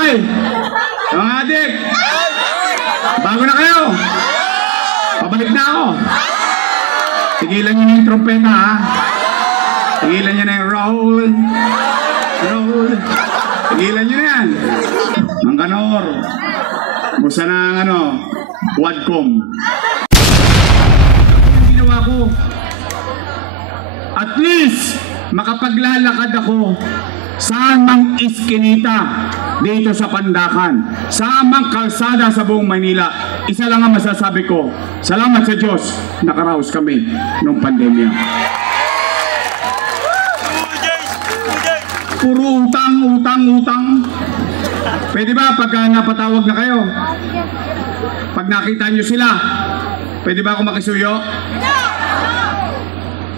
Ay! Mga adik! Bago na kayo! Pabalik na ako! Tigilan nyo na yung trompeta, ha? Tigilan nyo na yung roll. Roll. Tigilan nyo na yan. Ang kanor. Musta na ang ano? Wadcom. Ang ginawa ko. At least, makapaglalakad ako saan mang iskinita dito sa Pandakan, saan mang kalsada sa buong Maynila. Isa lang ang masasabi ko, salamat sa Diyos, nakaraos kami nung pandemya. Puro utang, utang, utang. Pwede ba pagka napatawag na kayo, pag nakita nyo sila, pwede ba ako makisuyo?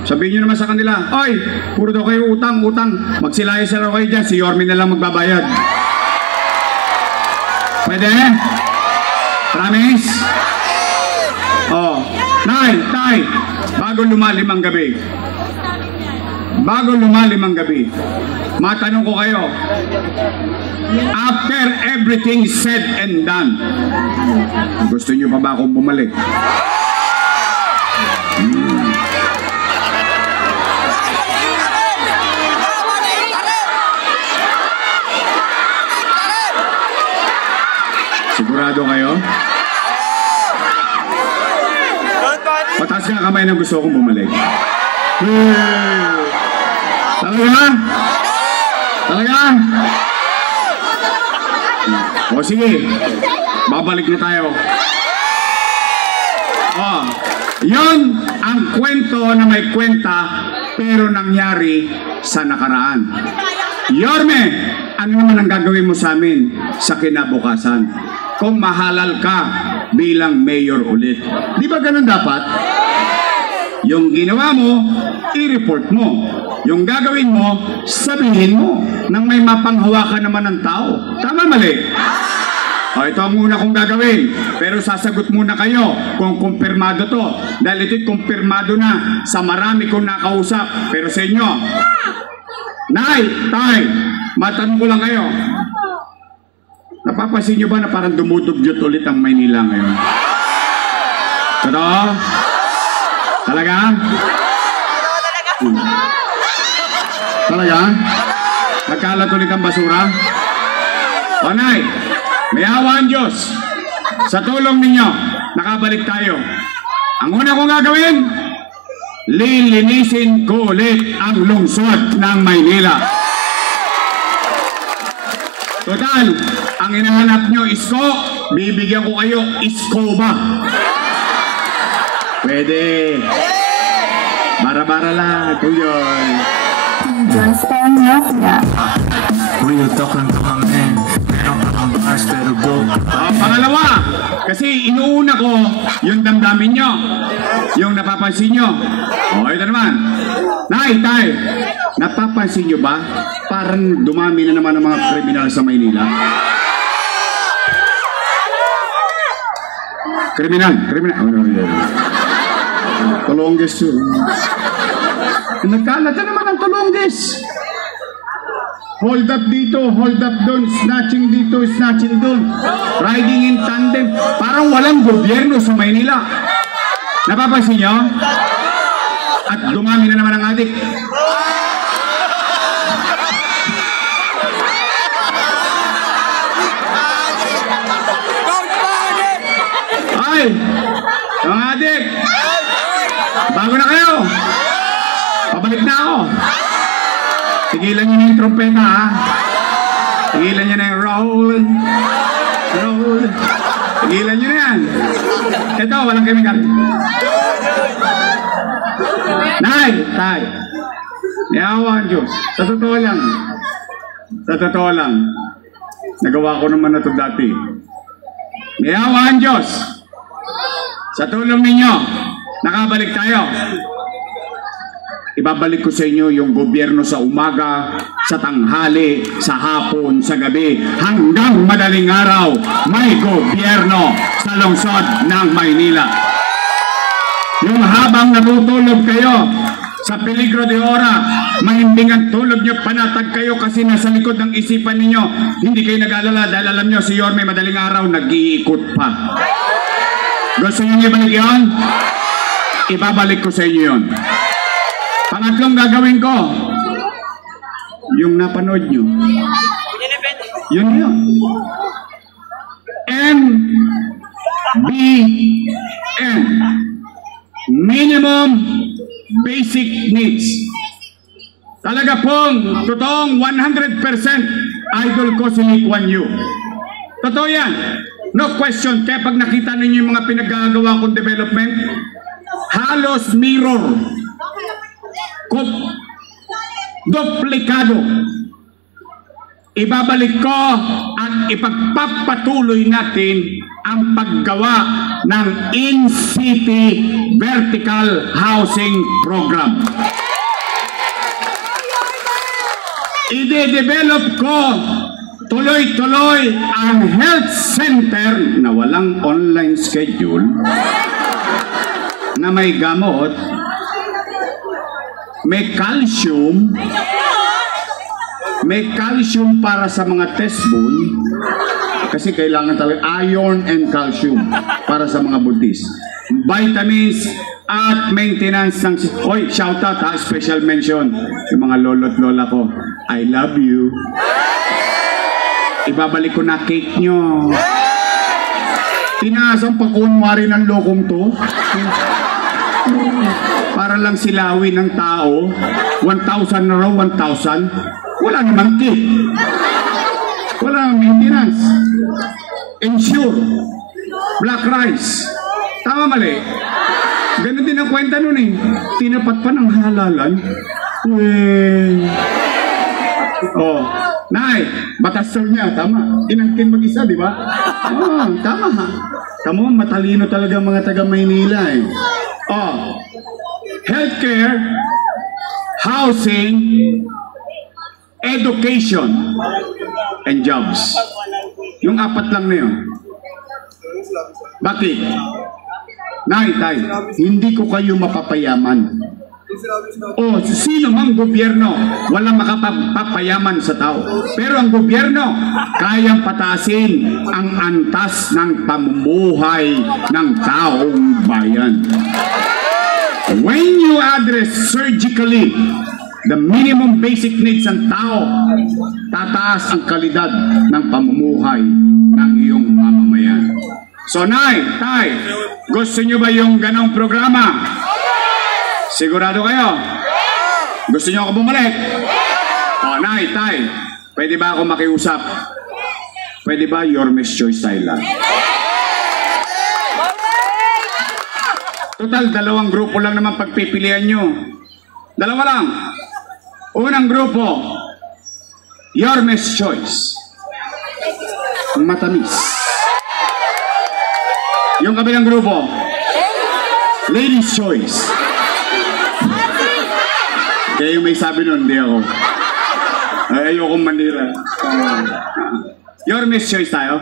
Sabihin nyo naman sa kanila, oy, puro daw kayo utang, utang. Magsilayas na raw kayo dyan, si Yorme na lang magbabayad. Pwede? Promise? Oh, Nay, Tay, bago lumalim ang gabi. Bago lumalim ang gabi, matanong ko kayo, after everything said and done, gusto nyo pa ba akong bumalik? Sigurado kayo? Pataas nga kamay na gusto kong bumalik. Talaga? Talaga? O sige, babalik na tayo. Oh, yun ang kwento na may kwenta pero nangyari sa nakaraan. Yorme, ano naman ang gagawin mo sa amin sa kinabukasan kung mahalal ka bilang mayor ulit? Di ba ganun dapat? Yung ginawa mo, i-report mo. Yung gagawin mo, sabihin mo nang may mapanghawakan naman ng tao. Tama, mali? O, ito ang muna kong gagawin. Pero sasagot muna kayo kung kumpirmado to. Dahil ito'y kumpirmado na sa marami kong nakausap. Pero sa inyo, Nay, Tay, matanong ko lang kayo. Napapansin nyo ba na parang dumudugyot ulit ang Maynila ngayon? Totoo? Talaga? Talaga? Nagkalat ulit ang basura? O Nay, may awa ang Diyos. Sa tulong ninyo, nakabalik tayo. Ang una kong gagawin, lilinisin ko ulit ang lungsod ng Maynila. Total, ang hinahanap nyo isko, bibigyan ko kayo isko ba? Pwede. Bara-bara lang, Kuyoy. Real talk lang kami. Meron ka ang bars pero go. Pangalawa, kasi inuuna ko yung damdamin nyo, yung napapansin nyo. O, ito naman. Nay, Tay, napapansin nyo ba? Parang dumami na naman ang mga kriminal sa Maynila. Kriminal. Tulongges yun. Nagkalat na naman ang tulongges. Hold up dito, hold up doon, snatching dito, snatching doon. Riding in tandem. Parang walang gobyerno sa Maynila. Napapansin nyo? At dumami na naman ang adik. Ay! Mga adik! Bago na kayo! Pabalik na ako! Tigilan nyo na yung trompeta, ha? Tigilan nyo na yung roll. Roll. Tigilan nyo na yan. Ito, walang chemical. Nay, Tay. Niyawa ang Diyos. Sa totoo lang. Sa totoo lang. Nagawa ko naman na ito dati. Niyawa ang Diyos. Sa tulong ninyo, nakabalik tayo. Ibabalik ko sa inyo yung gobyerno sa umaga, sa tanghali, sa hapon, sa gabi, hanggang madaling araw, may gobyerno sa lungsod ng Maynila. Yung habang natutulog kayo sa peligro de ora, Mahimbing ang tulog nyo, panatag kayo kasi nasa likod ng isipan ninyo. Hindi kayo nag-alala dahil alam nyo si Yorme madaling araw nag-iikot pa. Gusto nyo ibalik yun? Ibabalik ko sa inyo yun. Pangatlong gagawin ko, yung napanood nyo. Yun yun. MBN. Minimum Basic Needs. Talaga pong, totoong 100% idol ko si Lee Kuan Yew. Totoo yan. No question. Kaya pag nakita ninyo yung mga pinagagawa kong development, halos mirror. Duplikado. Ibabalik ko at ipagpapatuloy natin ang paggawa ng in-city vertical housing program. Ide-develop ko tuloy-tuloy ang health center na walang online schedule, na may gamot, may calcium para sa mga test boy, kasi kailangan talaga iron and calcium para sa mga buntis. Vitamins at maintenance ng... Oy, shout out ha, special mention yung mga lolo't lola ko. I love you. Ibabalik ko na cake nyo. Tinaasang pakunwari ng lokong to. Para lang silawin ng tao. 1,000 na raw, 1,000. Wala namang cake. Wala namang maintenance. Ensure. Black rice. Tama mali. Ganun din ang kwenta nun eh. Tinapat pa ng halalan. Oh, Nay, batas niya, tama. Inangkin mag-isa, di ba? Oh, tama ha. Tamo, matalino talaga mga taga Maynila eh. Oh, healthcare, housing, education, and jobs. Yung apat lang na yun. Bakit? Nay, tay, hindi ko kayo mapapayaman. O sino mang gobyerno, walang makapapayaman sa tao. Pero ang gobyerno, kayang patasin ang antas ng pamumuhay ng taong bayan. When you address surgically the minimum basic needs ng tao, tataas ang kalidad ng pamumuhay ng iyong mamamayan. So, Nay, tay, gusto nyo ba yung ganong programa? Sigurado kayo? Gusto nyo ako bumalik? O, Nay, tay, pwede ba ako makiusap? Pwede ba Yorme's Choice style lang? Total, dalawang grupo lang naman pagpipilian nyo. Dalawa lang. Unang grupo, Yorme's Choice. Matamis. Yung kabilang grupo, Ladies' Choice. Kaya yung may sabi nun, hindi ako. Ayokong manira. Yorme's Choice tayo?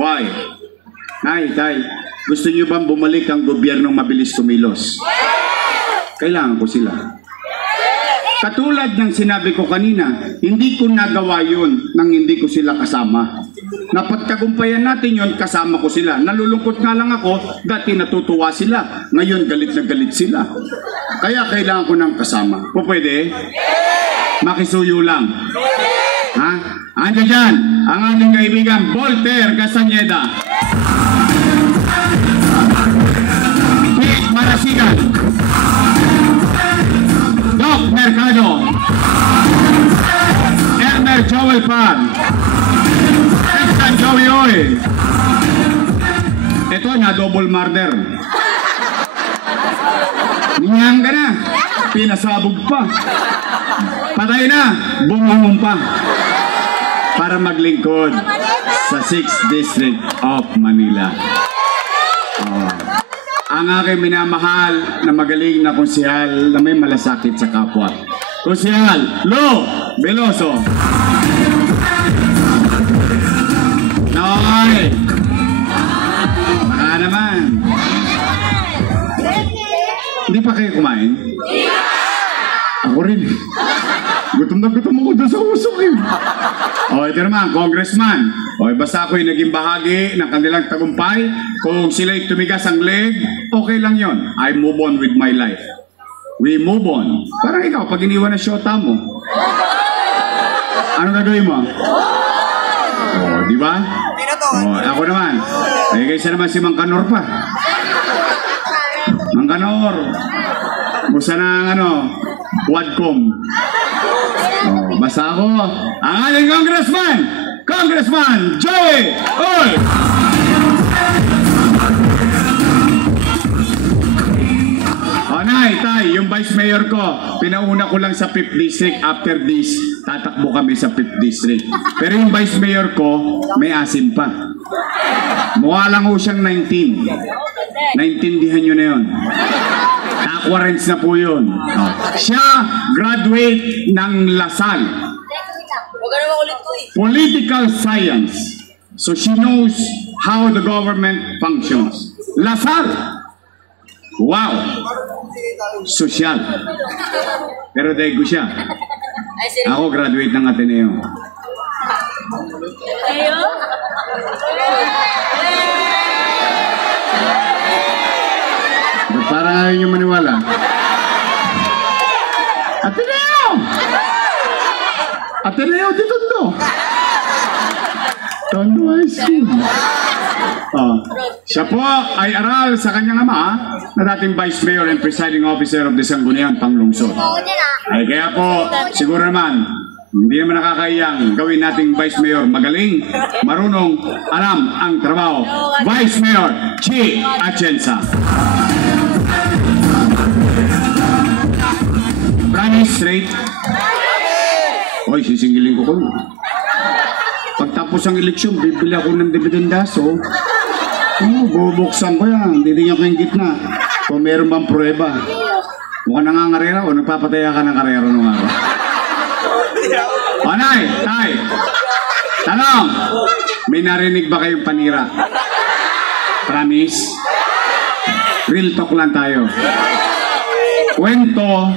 Why? Nay, tay, gusto niyo bang bumalik ang gobyernong mabilis kumilos? Kailangan ko sila. Katulad ng sinabi ko kanina, hindi ko nagawa yun nang hindi ko sila kasama. Napagtagumpayan natin yun, kasama ko sila. Nalulungkot nga lang ako, dati natutuwa sila. Ngayon, galit na galit sila. Kaya kailangan ko ng kasama. O pwede? Makisuyo lang. Ha? Andiyan dyan, ang ating kaibigan, Voltaire Castañeda. Pete Marasigan. Doc Mercado. Elmer Joel Pan. Texan Joey Oy. Ito na double murder. Niyang ka na. Pinasabog pa. Patay na. Bumangong pa. Para maglingkod sa 6th District of Manila. Ang aking minamahal na magaling na konsehal na may malasakit sa kapwa. Konsehal Lo Veloso. Noy! Baka naman. Hindi pa kayo kumain? Gutom na gutom ako doon sa usok eh. O, ito naman, congressman. O, basta ako'y naging bahagi ng kanilang tagumpay. Kung sila'y tumigas ang leg, okay lang yon. I move on with my life. We move on. Parang ikaw, pag iniwan na syota mo, ano gagawin mo? O, di ba? O, ako naman. Eh, kaysa naman si Mang Kanor pa. Mang Kanor. Gusto ng Quadcom. O, basta ako, ang ating congressman, Congressman Joey Oy! O, Nay, Tay, yung vice mayor ko, pinauna ko lang sa 5th district. After this, tatakbo kami sa 5th district. Pero yung vice mayor ko, may asin pa. Mukha lang ho siyang 19. Naintindihan nyo na yun. Aquarents na po yun. O, siya, graduate ng Lasal. Political science. So she knows how the government functions. Lasal. Wow. Social. Pero dahil ko siya. Ako graduate ng Ateneo. Ba't parang ayaw nyo maniwala? Ateneo! Ateneo dito to. Tondo High School. Oh. Siya po ay aral sa kanyang ama na dating Vice Mayor and Presiding Officer of the Sangguniang Panglungsod. Ay kaya po, siguro naman, hindi naman nakakayang gawin nating Vice Mayor magaling, marunong, alam ang trabaho. Vice Mayor Chi Atienza. Promise straight. Hoy, sisingilin ko ko. Pagtapos ang eleksyon, bibili ako ng dividendaso. Bubuksan ko yan. Titingnan ko yung gitna. Kung meron bang prueba. Mukhang nangangarera o nagpapataya ka ng karera nung araw. O, Nay, Tay. Tanong, may narinig ba kayong panira? Promise? Real talk lang tayo. Kwento.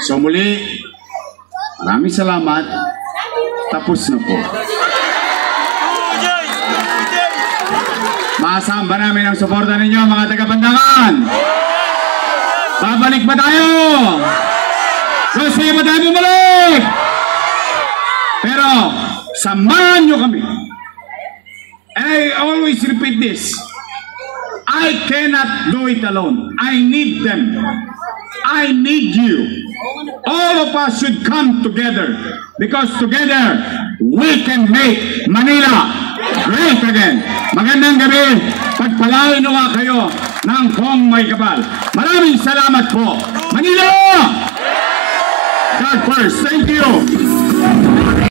So muli, maraming salamat. Tapos na po. Maasahan ba namin ang suporta ninyo mga taga-Pandangan? Babalik ba tayo? Gusto niyo ba tayo bumalik? Pero, samahan nyo kami. And I always repeat this. I cannot do it alone. I need them. I need you. All of us should come together because together we can make Manila great again. Magandang gabi. Pagpalain nawa kayo ng Kong May Kapal. Maraming salamat po. Manila! God first. Thank you.